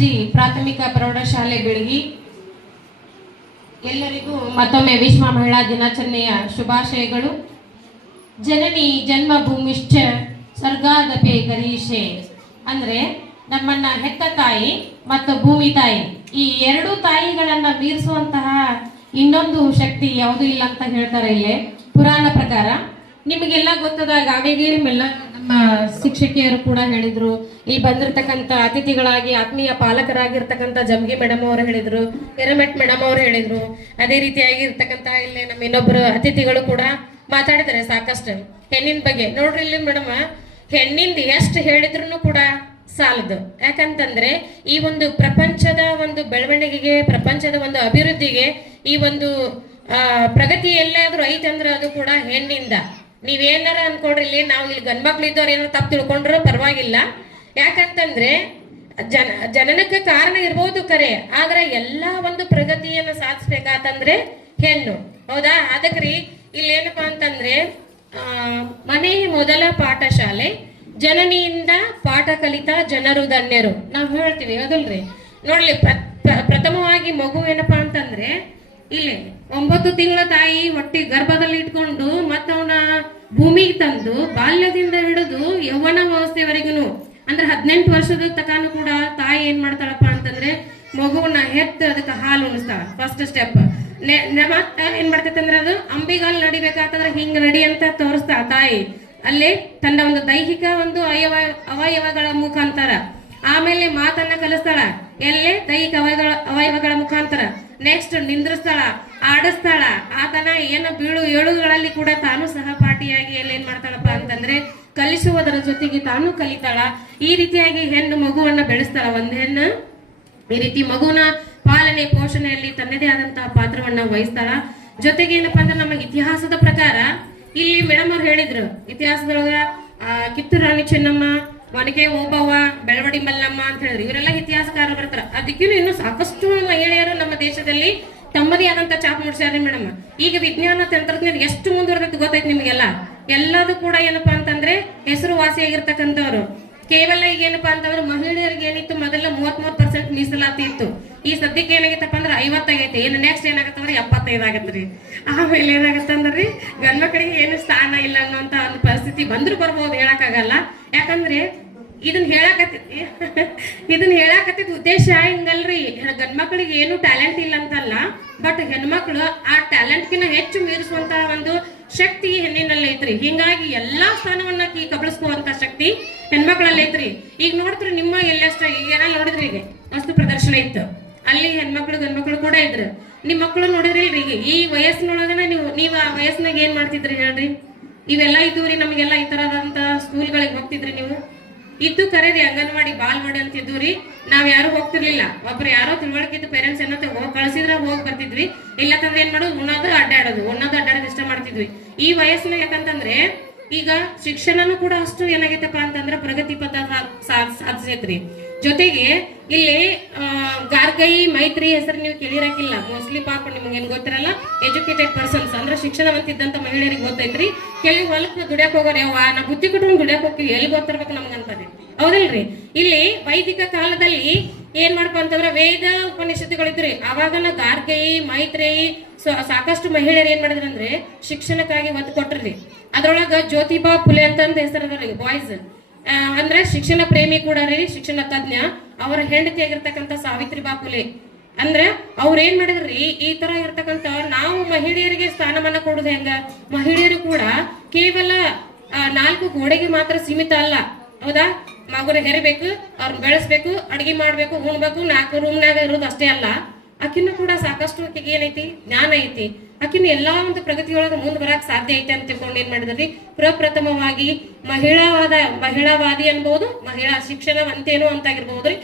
ಶ್ರೀ ಪ್ರಾಥಮಿಕ ಪ್ರೌಢಶಾಲೆ ಬೆಳಗಿ ಎಲ್ಲರಿಗೂ ಮತ್ತೊಮ್ಮೆ ವಿಶ್ವ ಮಹಿಳಾ ದಿನಾಚರಣೆಯ ಶುಭಾಶಯಗಳು. ಜನನಿ ಜನ್ಮಭೂಮಿಶ್ಚ ಸ್ವರ್ಗಾದಪಿ ಗರೀಶೆ ಅಂದ್ರೆ ನಮ್ಮನ್ನ ಹೆತ್ತ ತಾಯಿ ಮತ್ತು ಭೂಮಿ ತಾಯಿ, ಈ ಎರಡು ತಾಯಿಗಳನ್ನ ಮೀರಿಸುವಂತಹ ಇನ್ನೊಂದು ಶಕ್ತಿ ಯಾವುದೂ ಇಲ್ಲ ಅಂತ ಹೇಳ್ತಾರೆ ಇಲ್ಲೇ ಪುರಾಣ ಪ್ರಕಾರ. ನಿಮಗೆಲ್ಲ ಗೊತ್ತದ ಗಾಡಿಗೇರಿ ಮೆಲ್ಲ ನಮ್ಮ ಶಿಕ್ಷಕಿಯರು ಕೂಡ ಹೇಳಿದ್ರು, ಇಲ್ಲಿ ಬಂದಿರತಕ್ಕಂಥ ಅತಿಥಿಗಳಾಗಿ ಆತ್ಮೀಯ ಪಾಲಕರಾಗಿರ್ತಕ್ಕಂಥ ಜಮ್ಗಿ ಮೇಡಮ್ ಅವರು ಹೇಳಿದ್ರು, ಹಿರಮೆಟ್ ಮೇಡಮ್ ಅವರು ಹೇಳಿದ್ರು, ಅದೇ ರೀತಿಯಾಗಿ ಇರ್ತಕ್ಕಂಥ ಇಲ್ಲೇ ನಮ್ಮ ಇನ್ನೊಬ್ಬರು ಅತಿಥಿಗಳು ಕೂಡ ಮಾತಾಡಿದ್ದಾರೆ ಸಾಕಷ್ಟು ಹೆಣ್ಣಿನ ಬಗ್ಗೆ. ನೋಡ್ರಿ ಇಲ್ಲಿ ಮೇಡಮ್, ಹೆಣ್ಣಿಂದ ಎಷ್ಟು ಹೇಳಿದ್ರು ಕೂಡ ಸಾಲದು. ಯಾಕಂತಂದ್ರೆ ಈ ಒಂದು ಪ್ರಪಂಚದ ಒಂದು ಬೆಳವಣಿಗೆಗೆ, ಪ್ರಪಂಚದ ಒಂದು ಅಭಿವೃದ್ಧಿಗೆ, ಈ ಒಂದು ಪ್ರಗತಿ ಎಲ್ಲಾದ್ರೂ ಐತೆ ಅಂದ್ರೆ ಅದು ಕೂಡ ಹೆಣ್ಣಿಂದ. ನೀವೇನಾರ ಅನ್ಕೊಂಡ್ರಿ, ಇಲ್ಲಿ ನಾವು ಇಲ್ಲಿ ಗಂಡ್ಮಕ್ಳು ಇದ್ದವ್ರು ಏನಾರು ತಪ್ಪು ತಿಳ್ಕೊಂಡ್ರು ಪರವಾಗಿಲ್ಲ. ಯಾಕಂತಂದ್ರೆ ಜನನಕ್ಕೆ ಕಾರಣ ಇರ್ಬೋದು ಕರೆ, ಆದ್ರೆ ಎಲ್ಲಾ ಒಂದು ಪ್ರಗತಿಯನ್ನು ಸಾಧಿಸ್ಬೇಕಾತಂದ್ರೆ ಹೆಣ್ಣು, ಹೌದಾ? ಅದಕ್ರಿ ಇಲ್ಲಿ ಏನಪ್ಪಾ ಅಂತಂದ್ರೆ ಮನೆ ಮೊದಲ ಪಾಠಶಾಲೆ, ಜನನಿಯಿಂದ ಪಾಠ ಕಲಿತ ಜನರು ಧನ್ಯರು ನಾವು ಹೇಳ್ತೀವಿ, ಹೌದಲ್ರಿ? ನೋಡ್ಲಿ, ಪ್ರಥಮವಾಗಿ ಮಗು ಏನಪ್ಪಾ ಅಂತಂದ್ರೆ ಇಲ್ಲಿ 9 ತಿಂಗಳ ತಾಯಿ ಹೊಟ್ಟಿ ಗರ್ಭದಲ್ಲಿ ಇಟ್ಕೊಂಡು ಮತ್ತವನ ಭೂಮಿಗೆ ತಂದು ಬಾಲ್ಯದಿಂದ ಹಿಡಿದು ಯೌವನ ವ್ಯವಸ್ಥೆವರೆಗೂ ಅಂದ್ರೆ 18 ವರ್ಷದ ತಕಾನು ಕೂಡ ತಾಯಿ ಏನ್ ಮಾಡ್ತಾಳಪ್ಪ ಅಂತಂದ್ರೆ ಮಗುವನ್ನ ಹೆತ್ತು ಅದಕ್ಕೆ ಹಾಲು ಉಣಿಸ್ತಾಳ. First step. ಏನ್ ಮಾಡ್ತೈತೆ ಅಂದ್ರೆ ಅದು ಅಂಬಿಗಾಲ್ ನಡಿಬೇಕಾತಂದ್ರೆ ಹಿಂಗ್ ನಡಿ ಅಂತ ತೋರಿಸ್ತಾಳ ತಾಯಿ. ಅಲ್ಲೇ ತನ್ನ ಒಂದು ದೈಹಿಕ ಒಂದು ಅವಯವಗಳ ಮುಖಾಂತರ. ಆಮೇಲೆ ಮಾತನ್ನ ಕಲಿಸ್ತಾಳ, ಎಲ್ಲೇ ದೈಹಿಕ ಅವಯವಗಳ ಮುಖಾಂತರ. ನೆಕ್ಸ್ಟ್ ನಿಂದ್ರಿಸ್ತಾಳ, ಆಡಿಸ್ತಾಳ. ಆತನ ಏನು ಬೀಳು ಏಳುಗಳಲ್ಲಿ ಕೂಡ ತಾನು ಸಹಪಾಠಿಯಾಗಿ ಏನ್ ಮಾಡ್ತಾಳಪ್ಪ ಅಂತಂದ್ರೆ ಕಲಿಸುವುದರ ಜೊತೆಗೆ ತಾನು ಕಲಿತಾಳ. ಈ ರೀತಿಯಾಗಿ ಹೆಣ್ಣು ಮಗುವನ್ನ ಬೆಳೆಸ್ತಾಳ. ಒಂದ್ ಹೆಣ್ಣು ಈ ರೀತಿ ಮಗುನ ಪಾಲನೆ ಪೋಷಣೆಯಲ್ಲಿ ತನ್ನದೇ ಆದಂತಹ ಪಾತ್ರವನ್ನ ವಹಿಸ್ತಾಳ. ಜೊತೆಗೆ ಏನಪ್ಪಾ ಅಂದ್ರೆ ನಮ್ಮ ಇತಿಹಾಸದ ಪ್ರಕಾರ ಇಲ್ಲಿ ಮೇಡಮ್ ಅವ್ರು ಹೇಳಿದ್ರು, ಇತಿಹಾಸದೊಳಗ ಕಿತ್ತೂರು ರಾಣಿ ಚೆನ್ನಮ್ಮ, ಒನಕೆ ಓಬವ್ವ, ಬೆಳವಡಿ ಮಲ್ಲಮ್ಮ ಅಂತ ಹೇಳಿದ್ರು. ಇವರೆಲ್ಲ ಇತಿಹಾಸಕಾರರು ಬರ್ತಾರ. ಅದಕ್ಕಿಂತ ಇನ್ನು ಸಾಕಷ್ಟು ಮಹಿಳೆಯರು ನಮ್ಮ ದೇಶದಲ್ಲಿ ತಮ್ಮದೇ ಆದಂತ ಚಾಪ್ ಮೂಡಿಸ್ಯಾರ ಮೇಡಮ್. ಈಗ ವಿಜ್ಞಾನ ತಂತ್ರಜ್ಞಾನ ಎಷ್ಟು ಮುಂದುವರೆದೈತಿ ಗೊತ್ತೈತಿ ನಿಮ್ಗೆಲ್ಲ. ಎಲ್ಲದೂ ಕೂಡ ಏನಪ್ಪಾ ಅಂತಂದ್ರೆ ಹೆಸರುವಾಸಿಯಾಗಿರ್ತಕ್ಕಂಥವ್ರು. ಕೇವಲ ಈಗ ಏನಪ್ಪಾ ಅಂತಂದ್ರೆ ಮಹಿಳೆಯರಿಗೆ ಏನಿತ್ತು ಮೊದಲ 33% ಮೀಸಲಾತಿ ಇತ್ತು. ಈ ಸದ್ಯಕ್ಕೆ ಏನಾಗೈತಪ್ಪ ಅಂದ್ರೆ 50 ಆಗೈತೆ. ಏನು ನೆಕ್ಸ್ಟ್ ಏನಾಗತ್ತಂದ್ರೆ 75 ಆಗತ್ರಿ. ಆಮೇಲೆ ಏನಾಗತ್ತಂದ್ರಿ ಗಂಡ್ಮಕ್ಳಿಗೆ ಏನು ಸ್ಥಾನ ಇಲ್ಲ ಅನ್ನೋಂತ ಒಂದು ಪರಿಸ್ಥಿತಿ ಬಂದ್ರು ಬರ್ಬೋದು, ಹೇಳಕ್ಕಾಗಲ್ಲ. ಯಾಕಂದ್ರೆ ಇದನ್ನ ಹೇಳಾಕತ್ತಿದ ಉದ್ದೇಶ ಹಿಂಗಲ್ರಿ, ಗಂಡ್ಮಕ್ಳಿಗೆ ಏನು ಟ್ಯಾಲೆಂಟ್ ಇಲ್ಲ ಅಂತಲ್ಲ, ಬಟ್ ಹೆಣ್ಮಕ್ಳು ಆ ಟ್ಯಾಲೆಂಟ್ಗಿನ್ನ ಹೆಚ್ಚು ಮೀರಿಸುವಂತಹ ಒಂದು ಶಕ್ತಿ ಹೆಣ್ಣಿನಲ್ಲಿ ಐತ್ರಿ. ಹಿಂಗಾಗಿ ಎಲ್ಲಾ ಸ್ಥಾನವನ್ನ ಕಬಳಿಸುವಂತ ಶಕ್ತಿ ಹೆಣ್ಮಕ್ಳಲ್ಲಿ ಐತ್ರಿ. ಈಗ ನೋಡ್ತೀರಿ ನಿಮ್ಮ ಎಲ್ಲೆಷ್ಟ ಈಗ ಏನ ನೋಡಿದ್ರಿ, ಈಗ ವಸ್ತು ಪ್ರದರ್ಶನ ಇತ್ತು, ಅಲ್ಲಿ ಹೆಣ್ಮಕ್ಳು ಗಂಡ್ಮಕ್ಳು ಕೂಡ ಇದ್ರು. ನಿಮ್ ಮಕ್ಳು ನೋಡಿದ್ರಿ ಇಲ್ರಿ, ಈಗ ಈ ವಯಸ್ಸಿನೊಳಗನ ನೀವು ಆ ವಯಸ್ಸಿನಾಗ ಏನ್ ಮಾಡ್ತಿದ್ರಿ ಹೇಳ್ರಿ? ಇವೆಲ್ಲ ಇದ್ದುವ್ರಿ, ನಮಗೆಲ್ಲ ಈ ತರದಂತ ಸ್ಕೂಲ್ಗಳಿಗೆ ಹೋಗ್ತಿದ್ರಿ ನೀವು? ಇದ್ದು ಕರೇರಿ, ಅಂಗನವಾಡಿ ಬಾಲ್ವಾಡಿ ಅಂತ ಇದ್ದುವ್ರಿ. ನಾವ್ ಯಾರು ಹೋಗ್ತಿರ್ಲಿಲ್ಲ. ಒಬ್ರು ಯಾರೋ ತಿಳುವಳಿಕೆ ಪೇರೆಂಟ್ಸ್ ಏನಂತ ಹೋಗಿ ಕಳ್ಸಿದ್ರ ಹೋಗಿ ಬರ್ತಿದ್ವಿ. ಇಲ್ಲ ತಂದ್ರೆ ಏನ್ ಮಾಡೋದು, ಉಣ್ಣೋದು ಅಡ್ಡಾಡೋದು ಇಷ್ಟ ಮಾಡ್ತಿದ್ವಿ. ಈ ವಯಸ್ಸಿನ ಯಾಕಂತಂದ್ರೆ ಈಗ ಶಿಕ್ಷಣನೂ ಕೂಡ ಅಷ್ಟು ಏನಾಗೈತಪ್ಪ ಅಂತಂದ್ರೆ ಪ್ರಗತಿ ಪಥ ಸಾಧಿಸೈತ್ರಿ. ಜೊತೆಗೆ ಇಲ್ಲಿ ಗಾರ್ಗೈ ಮೈತ್ರಿ ಹೆಸರು ನೀವು ಕೇಳಿರಾಕಿಲ್ಲ ಮೋಸ್ಟ್ಲಿ. ಪಾಪ ನಿಮ್ಗೇನ್ ಗೊತ್ತಿರಲ್ಲ. ಎಜುಕೇಟೆಡ್ ಪರ್ಸನ್ಸ್ ಅಂದ್ರೆ ಶಿಕ್ಷಣವಂತಿದ್ದಂತ ಮಹಿಳೆಯರಿಗೆ ಗೊತ್ತೈತ್ರಿ. ಕೆಲವು ಹೊಲಕ್ಕೆ ದುಡಿಯಕ್ ಹೋಗೋರು, ಯಾವ ನಾ ಬುತ್ತಿ ಕಟ್ಕೊಂಡು ದುಡಿಯಕ್ ಹೋಗ್ತೀವಿ, ಎಲ್ಲಿ ಗೊತ್ತಿರ್ಬೇಕು ನಮ್ಗಂತದೆ, ಹೌದಲ್ರಿ? ಇಲ್ಲಿ ವೈದಿಕ ಕಾಲದಲ್ಲಿ ಏನ್ ಮಾಡ್ಕೊ ಅಂತಂದ್ರೆ ವೇದ ಉಪನಿಷತ್ತುಗಳಿದ್ರಿ. ಅವಾಗನ ಗಾರ್ಗೈ ಮೈತ್ರಿ ಸಾಕಷ್ಟು ಮಹಿಳೆಯರು ಏನ್ ಮಾಡಿದ್ರಿ ಅಂದ್ರೆ ಶಿಕ್ಷಣಕ್ಕಾಗಿ ಒತ್ತು ಕೊಟ್ರಿ. ಅದ್ರೊಳಗ ಜ್ಯೋತಿಬಾ ಫುಲೆ ಅಂತಂದ ಹೆಸರದ್ರಿ, ಬಾಯ್ಸ್ ಅಂದ್ರೆ ಶಿಕ್ಷಣ ಪ್ರೇಮಿ ಕೂಡ ರೀ, ಶಿಕ್ಷಣ ತಜ್ಞ. ಅವರ ಹೆಂಡತಿ ಆಗಿರ್ತಕ್ಕಂಥ ಸಾವಿತ್ರಿಬಾ ಫುಲೆ ಅಂದ್ರೆ ಅವ್ರ ಏನ್ ಮಾಡಿದ್ರಿ, ಈ ತರ ಇರ್ತಕ್ಕಂಥ ನಾವು ಮಹಿಳೆಯರಿಗೆ ಸ್ಥಾನಮಾನ ಕೊಡುದು ಹೆಂಗ, ಮಹಿಳೆಯರು ಕೂಡ ಕೇವಲ 4 ಗೋಡೆಗೆ ಮಾತ್ರ ಸೀಮಿತ ಅಲ್ಲ, ಹೌದಾ? ಮಗುನ ಹೆರಿಬೇಕು, ಅವ್ರನ್ನ ಬೆಳೆಸ್ಬೇಕು, ಅಡಿಗೆ ಮಾಡ್ಬೇಕು, ಉಣ್ಬೇಕು, 4 ರೂಮ್ನಾಗ ಇರೋದು ಅಷ್ಟೇ ಅಲ್ಲ, ಆಕಿನೂ ಕೂಡ ಸಾಕಷ್ಟು ಆಕಿಗೆ ಏನೈತಿ, ಜ್ಞಾನ ಐತಿ. ಆಕಿನ ಎಲ್ಲಾ ಒಂದು ಪ್ರಗತಿಯೊಳಗೆ ಮುಂದೆ ಬರಕ್ ಸಾಧ್ಯ ಐತೆ ಅಂತ ತಿಳ್ಕೊಂಡು ಏನ್ ಮಾಡಿದ್ರಿ, ಪ್ರಪ್ರಥಮವಾಗಿ ಮಹಿಳಾವಾದಿ ಅನ್ಬಹುದು, ಮಹಿಳಾ ಶಿಕ್ಷಣವಂತೇನು ಅಂತಾಗಿರ್ಬಹುದ್ರಿ.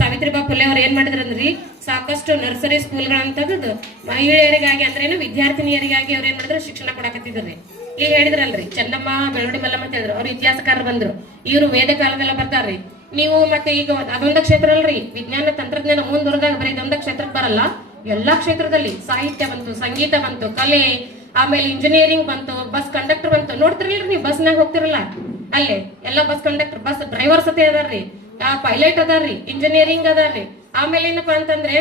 ಸಾವಿತ್ರಿಬಾ ಫುಲೆ ಅವ್ರು ಏನ್ ಮಾಡಿದ್ರಂದ್ರಿ, ಸಾಕಷ್ಟು ನರ್ಸರಿ ಸ್ಕೂಲ್ಗಳಂತದ್ದು ಮಹಿಳೆಯರಿಗಾಗಿ ಅಂದ್ರೇನು ವಿದ್ಯಾರ್ಥಿನಿಯರಿಗಾಗಿ ಅವ್ರು ಏನ್ ಮಾಡಿದ್ರು, ಶಿಕ್ಷಣ ಕೊಡಕತ್ತಿದ್ರಿ. ಈಗ ಹೇಳಿದ್ರಲ್ರಿ ಚೆನ್ನಮ್ಮ, ಬೆಳವಡಿ ಮಲ್ಲಮ್ಮ ಅಂತ ಹೇಳಿದ್ರು, ಅವ್ರು ಇತಿಹಾಸಕಾರರು ಬಂದ್ರು. ಇವ್ರು ವೇದ ಕಾಲದೆಲ್ಲ ಬರ್ತಾರ್ರಿ. ನೀವು ಮತ್ತೆ ಈಗ ಅದೊಂದ ಕ್ಷೇತ್ರ ಅಲ್ರಿ, ವಿಜ್ಞಾನ ತಂತ್ರಜ್ಞಾನ ಮುಂದುವರೆದಾಗ ಬರೀ ಇದೊಂದ ಕ್ಷೇತ್ರಕ್ಕೆ ಬರಲ್ಲ, ಎಲ್ಲಾ ಕ್ಷೇತ್ರದಲ್ಲಿ ಸಾಹಿತ್ಯ ಬಂತು, ಸಂಗೀತ ಬಂತು, ಕಲೆ, ಆಮೇಲೆ ಇಂಜಿನಿಯರಿಂಗ್ ಬಂತು, ಬಸ್ ಕಂಡಕ್ಟರ್ ಬಂತು. ನೋಡ್ತಿರ್ಲಿಲ್ರಿ ನೀವು ಬಸ್ನಾಗ ಹೋಗ್ತಿರಲ್ಲ, ಅಲ್ಲೇ ಎಲ್ಲ ಬಸ್ ಕಂಡಕ್ಟರ್, ಬಸ್ ಡ್ರೈವರ್ಸ್ ಅದೇ ಅದಾರ್ರಿ, ಪೈಲಟ್ ಅದಾರ್ರಿ, ಇಂಜಿನಿಯರಿಂಗ್ ಅದಾರ್ರಿ, ಆಮೇಲೆ ಏನಪ್ಪಾ ಅಂತಂದ್ರೆ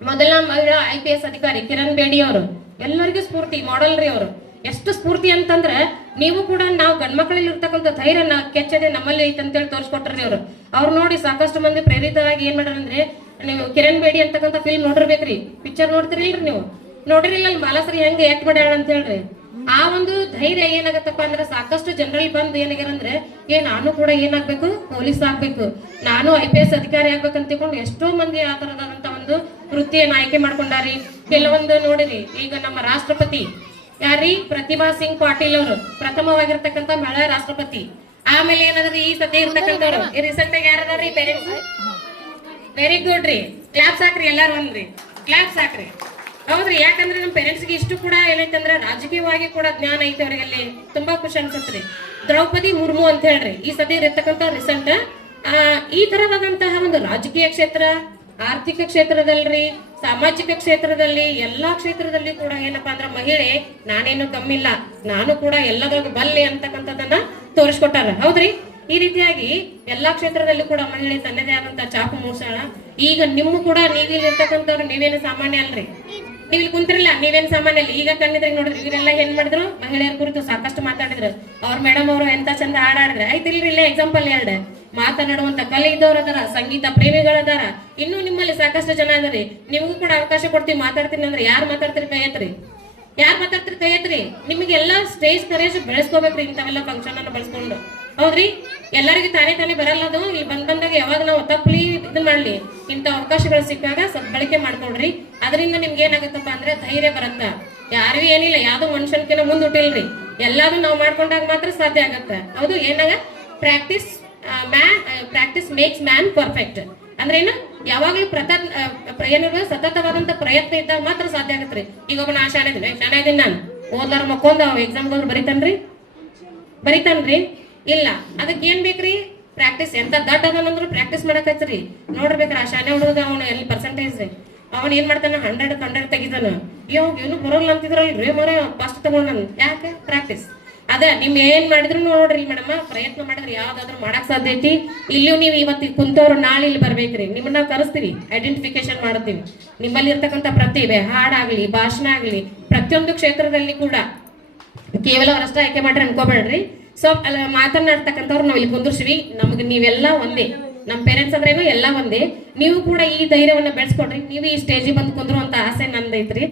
ಮೊದಲ ಮಹಿಳಾ IPS ಅಧಿಕಾರಿ ಕಿರಣ್ ಬೇಡಿ ಅವರು ಎಲ್ಲರಿಗೂ ಸ್ಫೂರ್ತಿ ಮಾಡೆಲ್ ರೀ ಅವರು. ಎಷ್ಟು ಸ್ಫೂರ್ತಿ ಅಂತಂದ್ರೆ ನೀವು ಕೂಡ ನಾವು ಗಂಡ್ಮಕ್ಳಲ್ಲಿ ಇರ್ತಕ್ಕಂಥ ಧೈರ್ಯ ಕೆಚ್ಚದೆ ನಮ್ಮಲ್ಲಿ ಐತೆ ಅಂತೇಳಿ ತೋರಿಸ್ಕೊಟ್ರಿ ಅವರು. ಅವ್ರು ನೋಡಿ ಸಾಕಷ್ಟು ಮಂದಿ ಪ್ರೇರಿತವಾಗಿ ಏನ್ ಮಾಡ್ರಂದ್ರೆ, ನೀವು ಕಿರಣ್ ಬೇಡಿ ಅಂತಕ್ಕಂಥ ಫಿಲ್ಮ್ ನೋಡಿರ್ಬೇಕ್ರಿ, ಪಿಕ್ಚರ್ ನೋಡ್ತಿರಿಲ್ರಿ ನೀವು, ನೋಡಿರಿಲ್ಲ ಬಾಲಶ್ರೀ ಹೆಂಗೆ ಆಕ್ಟ್ ಮಾಡ್ಯಾಳ ಅಂತ ಹೇಳ್ರಿ. ಆ ಒಂದು ಧೈರ್ಯ ಏನಾಗತ್ತಪ್ಪ ಅಂದ್ರೆ ಸಾಕಷ್ಟು ಜನರಲ್ಲಿ ಬಂದು ಏನಾಗ್ಯಾರಂದ್ರೆ ನಾನು ಕೂಡ ಏನಾಗ್ಬೇಕು, ಪೊಲೀಸ್ ಆಗ್ಬೇಕು, ನಾನು IPS ಅಧಿಕಾರಿ ಆಗ್ಬೇಕಂತ ತಿಳ್ಕೊಂಡು ಎಷ್ಟೋ ಮಂದಿ ಆ ತರದಂತ ಒಂದು ವೃತ್ತಿಯನ್ನು ಆಯ್ಕೆ ಮಾಡ್ಕೊಂಡಾರಿ. ಕೆಲವೊಂದು ನೋಡಿರಿ, ಈಗ ನಮ್ಮ ರಾಷ್ಟ್ರಪತಿ ಯಾರೀ ಪ್ರತಿಭಾ ಸಿಂಗ್ ಪಾಟೀಲ್ ಅವರು ಪ್ರಥಮವಾಗಿರ್ತಕ್ಕಂಥ ಮಹಿಳಾ ರಾಷ್ಟ್ರಪತಿ. ಆಮೇಲೆ ಏನಾದ್ರಿ ಈ ಸತಿ ಇರ್ತಕ್ಕಂಥವ್ರು ರೀಸೆಂಟ್ ಆಗಿ ಯಾರದಾರಿ ಪೇರೆಂಟ್ಸ್. ವೆರಿ ಗುಡ್ ರೀ, ಕ್ಲಾಪ್ಸ್ ಹಾಕ್ರಿ ಎಲ್ಲಾರು ಒಂದ್ರಿ, ಕ್ಲಾಪ್ಸ್ ಹಾಕ್ರಿ. ಹೌದ್ರಿ, ಯಾಕಂದ್ರೆ ನಮ್ಮ ಪೇರೆಂಟ್ಸ್ಗೆ ಇಷ್ಟು ಕೂಡ ಏನೈತಂದ್ರೆ ರಾಜಕೀಯವಾಗಿ ಕೂಡ ಜ್ಞಾನ ಐತೆ ಅವರಿಗಲ್ಲಿ. ತುಂಬಾ ಖುಷಿ ಅನ್ಸತ್ರಿ. ದ್ರೌಪದಿ ಮುರ್ಮು ಅಂತ ಹೇಳ್ರಿ ಈ ಸತಿ ಇರತಕ್ಕಂತ ರೀಸೆಂಟ್ ಈ ತರವಾದಂತಹ ಒಂದು ರಾಜಕೀಯ ಕ್ಷೇತ್ರ, ಆರ್ಥಿಕ ಕ್ಷೇತ್ರದಲ್ರಿ, ಸಾಮಾಜಿಕ ಕ್ಷೇತ್ರದಲ್ಲಿ, ಎಲ್ಲಾ ಕ್ಷೇತ್ರದಲ್ಲಿ ಕೂಡ ಏನಪ್ಪಾ ಅಂದ್ರೆ ಮಹಿಳೆ ನಾನೇನು ಕಮ್ಮಿಲ್ಲ, ನಾನು ಕೂಡ ಎಲ್ಲದ್ರಾಗ ಬಲ್ಲೆ ಅಂತಕ್ಕಂಥದ್ದನ್ನ ತೋರಿಸ್ಕೊಟ್ಟಾರ. ಹೌದ್ರಿ, ಈ ರೀತಿಯಾಗಿ ಎಲ್ಲಾ ಕ್ಷೇತ್ರದಲ್ಲಿ ಕೂಡ ಮಹಿಳೆ ತನ್ನದೇ ಆದಂತ ಚಾಪು ಮೂಸಾಳ. ಈಗ ನಿಮ್ಮ ಕೂಡ ನೀವಿಲ್ಲಿ ಇರ್ತಕ್ಕಂಥವ್ರು ನೀವೇನು ಸಾಮಾನ್ಯ ಅಲ್ರಿ, ನೀವು ಇಲ್ಲಿ ಕುಂತಿರಲ್ಲ ನೀವೇನ್ ಸಾಮಾನ್ಯ ಅಲ್ಲ. ಈಗ ಕಣ್ಣಿದ್ರಾಗ ನೋಡಿದ್ರಿ ಇವರೆಲ್ಲ ಏನ್ ಮಾಡಿದ್ರು, ಮಹಿಳೆಯರ ಕುರಿತು ಸಾಕಷ್ಟು ಮಾತಾಡಿದ್ರು. ಅವ್ರ ಮೇಡಮ್ ಅವರು ಎಂತ ಚಂದ ಹಾಡಾಡಿದ್ರೆ ಆಯ್ತಿಲ್ರಿ. ಇಲ್ಲೇ ಎಕ್ಸಾಂಪಲ್ ಎರಡು ಮಾತನಾಡುವಂತ ಕಲೆ ಇದ್ದವ್ರ ಅದಾರ, ಸಂಗೀತ ಪ್ರೇಮಿಗಳದಾರ, ಇನ್ನು ನಿಮ್ಮಲ್ಲಿ ಸಾಕಷ್ಟು ಜನ ಅದರಿ. ನಿಮಗೂ ಕೂಡ ಅವಕಾಶ ಕೊಡ್ತೀವಿ, ಮಾತಾಡ್ತೀನಿ ಅಂದ್ರೆ ಯಾರು ಮಾತಾಡ್ತೀರಿ ಕೈ ಎತ್ರಿ, ಯಾರು ಮಾತಾಡ್ತೀರಿ ಕೈ ಎತ್ರಿ. ನಿಮಗೆಲ್ಲ ಸ್ಟೇಜ್ ಕರೇಜ್ ಬೆಳೆಸ್ಕೋಬೇಕ್ರಿ ಇಂಥವೆಲ್ಲ ಫಂಕ್ಷನ್ ಅನ್ನು ಬಳಸ್ಕೊಂಡು. ಹೌದ್ರಿ, ಎಲ್ಲರಿಗೂ ತಾನೇ ಬರಲ್ಲ ಅದು. ಇಲ್ಲಿ ಬಂದಾಗ ಯಾವಾಗ ನಾವು ತಪ್ಪಲಿ ಇದು ಮಾಡ್ಲಿ, ಇಂಥ ಅವಕಾಶಗಳು ಸಿಕ್ಕಾಗ ಬಳಕೆ ಮಾಡ್ಕೊಳ್ರಿ. ಅದರಿಂದ ನಿಮ್ಗೆ ಏನಾಗತ್ತಪ್ಪ ಅಂದ್ರೆ ಧೈರ್ಯ ಬರತ್ತ. ಯಾರಿಗೂ ಏನಿಲ್ಲ, ಯಾವ್ದು ಮನುಷ್ಯನ್ಕಿನ ಮುಂದ್ ಹುಟ್ಟಿಲ್ರಿ, ಎಲ್ಲಾರು ನಾವು ಮಾಡ್ಕೊಂಡಾಗ ಮಾತ್ರ ಸಾಧ್ಯ ಆಗತ್ತ. ಹೌದು, ಏನಾಗ ಪ್ರಾಕ್ಟೀಸ್ ಮೇಕ್ಸ್ ಮ್ಯಾನ್ ಪರ್ಫೆಕ್ಟ್ ಅಂದ್ರೆ ಏನು, ಯಾವಾಗ್ಲೂ ಸತತವಾದಂತ ಪ್ರಯತ್ನ ಇದ್ದಾಗ ಮಾತ್ರ ಸಾಧ್ಯ ಆಗತ್ರಿ. ಈಗ ಒಬ್ಬ ನಾ ಶಾಣೆ ಇದೀನಿ ನಾನು ಓದ್ಲಾರ ಮಕ್ಕೊಂದ ಎಕ್ಸಾಮ್ ಬರಿತಾನ್ರಿ ಇಲ್ಲ, ಅದಕ್ಕೆ ಏನ್ ಬೇಕ್ರಿ ಪ್ರಾಕ್ಟೀಸ್. ಎಂತ ದಡ್ಡ ಅದನಂದ್ರು ಪ್ರಾಕ್ಟೀಸ್ ಮಾಡಕತ್ರಿ. ನೋಡ್ಬೇಕ್ರ ಆ ಶಾಲೆ ಹುಡುಗ ಅವನು ಎಲ್ಲಿ ಪರ್ಸೆಂಟೇಜ್ ಅವನ್ ಏನ್ ಮಾಡ್ತಾನ 100 ತೆಗಿತಾನ. ಏನು ಬರೋಲ್ಲ ಅಂತಿದ್ರಲ್ರಿ ಮರ ಫಸ್ಟ್ ತಗೊಂಡ್ ಯಾಕೆ ಪ್ರಾಕ್ಟೀಸ್. ಅದ ನಿಮ್ ಏನ್ ಮಾಡಿದ್ರು ನೋಡ್ರಿ ಮೇಡಮ್, ಪ್ರಯತ್ನ ಮಾಡಿದ್ರಿ ಯಾವ್ದಾದ್ರು ಮಾಡಕ್ ಸಾಧ್ಯ ಐತಿ. ಇಲ್ಲಿಯೂ ನೀವು ಇವತ್ತಿಗೆ ಕುಂತವ್ರು ನಾಳೆ ಇಲ್ಲಿ ಬರ್ಬೇಕ್ರಿ, ನಿಮ್ಮನ್ನ ನಾವು ಕರೆಸ್ತೀವಿ, ಐಡೆಂಟಿಫಿಕೇಶನ್ ಮಾಡ್ತೀವಿ. ನಿಮ್ಮಲ್ಲಿ ಇರ್ತಕ್ಕಂಥ ಪ್ರತಿಭೆ, ಹಾಡಾಗ್ಲಿ, ಭಾಷಣ ಆಗ್ಲಿ, ಪ್ರತಿಯೊಂದು ಕ್ಷೇತ್ರದಲ್ಲಿ ಕೂಡ ಕೇವಲ ಅವರಷ್ಟೇ ಆಯ್ಕೆ ಮಾಡ್ರಿ ಅನ್ಕೋಬೇಡ್ರಿ. ಸೊ ಅಲ್ಲ ಮಾತನಾಡ್ತಕ್ಕಂಥವ್ರು ನಾವು ಇಲ್ಲಿ ಕುಂದಿರ್ಸಿವಿ. ನಮ್ಗೆ ನೀವೆಲ್ಲ ಒಂದೇ, ನಮ್ಮ ಪೇರೆಂಟ್ಸ್ ಅಂದ್ರೇನು ಎಲ್ಲ ಒಂದೇ. ನೀವು ಕೂಡ ಈ ಧೈರ್ಯವನ್ನ ಬೆಳೆಸ್ಕೊಡ್ರಿ. ನೀವು ಈ ಸ್ಟೇಜಿಗೆ ಬಂದು ಕುಂದ್ರು ಅಂತ ಆಸೆ ನಂದೈತ್ರಿ.